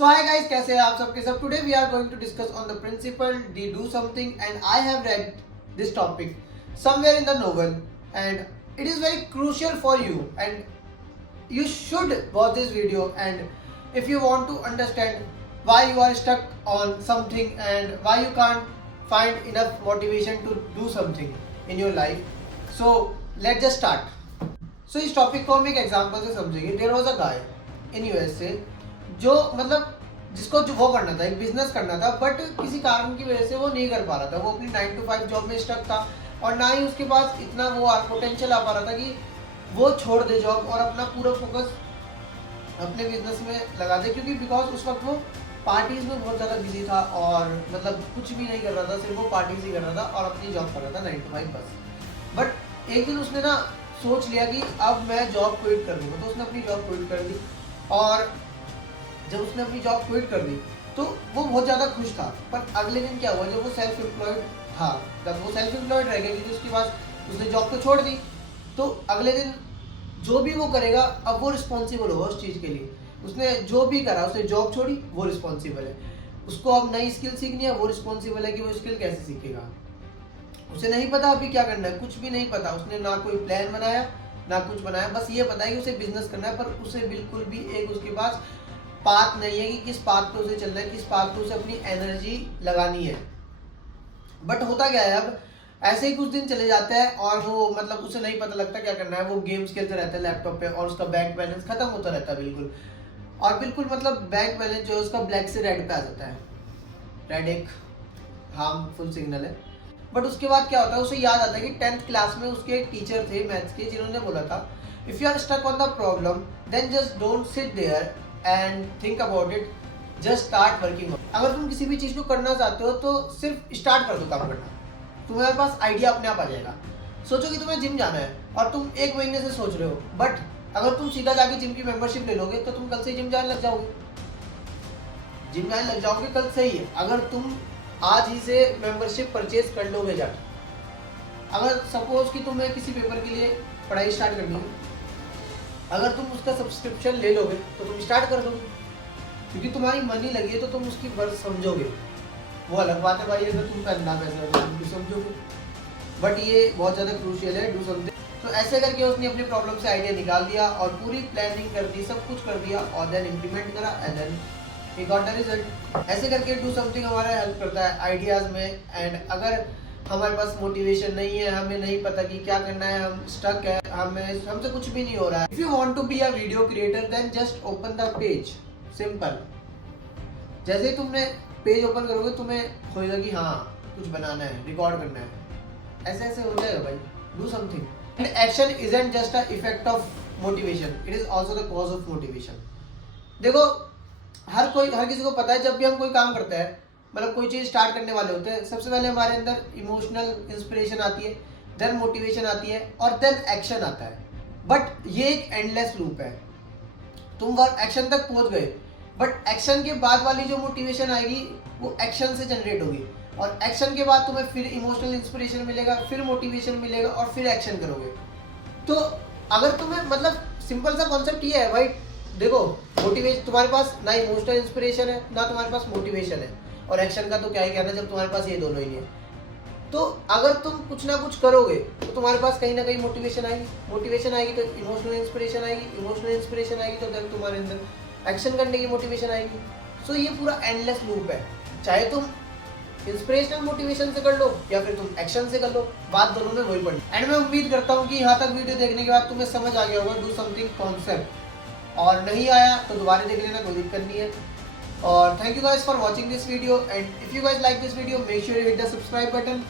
So hi guys, कैसे हैं आप सबके सब? Today we are going to discuss on the principle the do something, and I have read this topic somewhere in the novel, and it is very crucial for you, and you should watch this video. And if you want to understand why you are stuck on something and why you can't find enough motivation to do something in your life, so let's just start. So इस topic को हम एक example से समझेंगे. There was a guy in USA जो मतलब जिसको जो वो करना था, एक बिजनेस करना था, बट किसी कारण की वजह से वो नहीं कर पा रहा था. वो अपनी 9 to 5 जॉब में स्टक था और ना ही उसके पास इतना वो पोटेंशियल आ पा रहा था कि वो छोड़ दे जॉब और अपना पूरा फोकस अपने बिजनेस में लगा दे, क्योंकि बिकॉज उस वक्त वो पार्टीज में बहुत ज़्यादा बिजी था और मतलब कुछ भी नहीं कर रहा था, सिर्फ वो पार्टीज ही कर रहा था और अपनी जॉब कर रहा था 9 to 5 बस. बट एक दिन उसने ना सोच लिया कि अब मैं जॉब क्विट कर दूँगा, तो उसने अपनी जॉब क्विट कर दी. और जब उसने अपनी जॉब क्विट कर दी तो वो बहुत ज़्यादा खुश था. पर अगले दिन क्या हुआ, जब वो सेल्फ एम्प्लॉयड था, जब वो सेल्फ एम्प्लॉयड रह गया क्योंकि उसके पास उसने जॉब को छोड़ दी, तो अगले दिन जो भी वो करेगा अब वो रिस्पॉन्सिबल होगा उस चीज़ के लिए. उसने जो भी करा, उसने जॉब छोड़ी, वो रिस्पॉन्सिबल है. उसको अब नई स्किल सीखनी है, वो रिस्पॉन्सिबल है कि वो स्किल कैसे सीखेगा. उसे नहीं पता अभी क्या करना है, कुछ भी नहीं पता. उसने ना कोई प्लान बनाया ना कुछ बनाया, बस ये पता है कि उसे बिजनेस करना है, पर उसे बिल्कुल भी एक उसके पास पाथ नहीं है कि किस पाथ पे उसे चलना है, किस पाथ पे उसे अपनी एनर्जी लगानी है. बट होता क्या है, अब ऐसे ही कुछ दिन चले जाते हैं और वो मतलब उसे नहीं पता लगता क्या करना है. वो गेम्स खेलते रहता है लैपटॉप पे और उसका बैंक बैलेंस खत्म होता रहता है बिल्कुल. और बिल्कुल मतलब बैंक बैलेंस जो है उसका ब्लैक से रेड पे आ जाता है. रेड एक हार्मफुल सिग्नल है. बट उसके बाद क्या होता है, उसे याद आता है कि 10th क्लास में उसके एक टीचर थे मैथ्स के, जिन्होंने बोला था if you are stuck on the problem then just don't sit there and think about it, just start working. अगर तुम किसी भी चीज़ को करना चाहते हो तो सिर्फ स्टार्ट कर दो काम करना, तुम्हारे पास आइडिया अपने आप आ जाएगा. सोचो कि तुम्हें जिम जाना है और तुम 1 महीने से सोच रहे हो, बट अगर तुम सीधा जाके जिम की मेंबरशिप ले लोगे तो तुम कल से जिम जाने लग जाओगे. जिम जाने लग जाओगे कल से ही, अगर तुम आज ही से मेंबरशिप परचेज कर लोगे जाके. अगर सपोज कि तुम्हें किसी पेपर के लिए पढ़ाई स्टार्ट करनी है, अगर तुम उसका सब्सक्रिप्शन ले लोगे तो तुम स्टार्ट कर दोगे, क्योंकि तुम्हारी मनी लगी है तो तुम उसकी वर्थ समझोगे. वो अलग बात है भाई, अगर तुम करना पैसा तो तुम भी समझोगे. बट ये बहुत ज़्यादा क्रूशियल है, डू समथिंग. तो ऐसे करके उसने अपनी प्रॉब्लम से आइडिया निकाल दिया और पूरी प्लानिंग कर दी, सब कुछ कर दिया और देन इम्प्लीमेंट करा and then he got the result. ऐसे करके डू समथिंग हमारा हेल्प करता है आइडियाज़ में. एंड अगर हमारे पास मोटिवेशन नहीं है, हमें नहीं पता कि क्या करना है, हम स्टक है, हमसे कुछ भी नहीं हो रहा है. If you want to be a video creator then just open the page. Simple. जैसे ही तुमने पेज ओपन करोगे तुम्हें होएगा कि हाँ कुछ बनाना है, रिकॉर्ड करना है. ऐसे ऐसे हो जाएगा भाई. Do something. And action isn't just a effect of motivation, it is also the cause of motivation. देखो हर किसी को पता है, जब भी हम कोई काम करते हैं, मतलब कोई चीज़ स्टार्ट करने वाले होते हैं, सबसे पहले हमारे अंदर इमोशनल इंस्पिरेशन आती है, देन मोटिवेशन आती है और देन एक्शन आता है. बट ये एक एंडलेस लूप है. तुम वर्क एक्शन तक पहुंच गए, बट एक्शन के बाद वाली जो मोटिवेशन आएगी वो एक्शन से जनरेट होगी और एक्शन के बाद तुम्हें फिर इमोशनल इंस्पिरेशन मिलेगा, फिर मोटिवेशन मिलेगा और फिर एक्शन करोगे. तो अगर तुम्हें मतलब सिंपल सा कॉन्सेप्ट ये है भाई, देखो मोटिवेशन तुम्हारे पास ना इमोशनल इंस्पिरेशन है ना तुम्हारे पास मोटिवेशन है, और एक्शन का तो क्या ही कहना जब तुम्हारे पास ये दोनों ही नहीं है. तो अगर तुम कुछ ना कुछ करोगे तो तुम्हारे पास कहीं ना कहीं मोटिवेशन आएगी, मोटिवेशन आएगी तो इमोशनल इंस्पिरेशन आएगी, इमोशनल इंस्पिरेशन आएगी तो देन तुम्हारे अंदर एक्शन करने की मोटिवेशन आएगी. सो ये पूरा एंडलेस लूप है. चाहे तुम इंस्पिरेशनल मोटिवेशन से कर लो या फिर तुम एक्शन से कर लो, बात दोनों में वही पड़ी. एंड मैं उम्मीद करता हूँ कि यहाँ तक वीडियो देखने के बाद तुम्हें समझ आ गया होगा डू समथिंग कॉन्सेप्ट. और नहीं आया तो दोबारा देख लेना, कोई दिक्कत नहीं है. और thank you guys for watching this video, and if you guys like this video make sure you hit the subscribe button.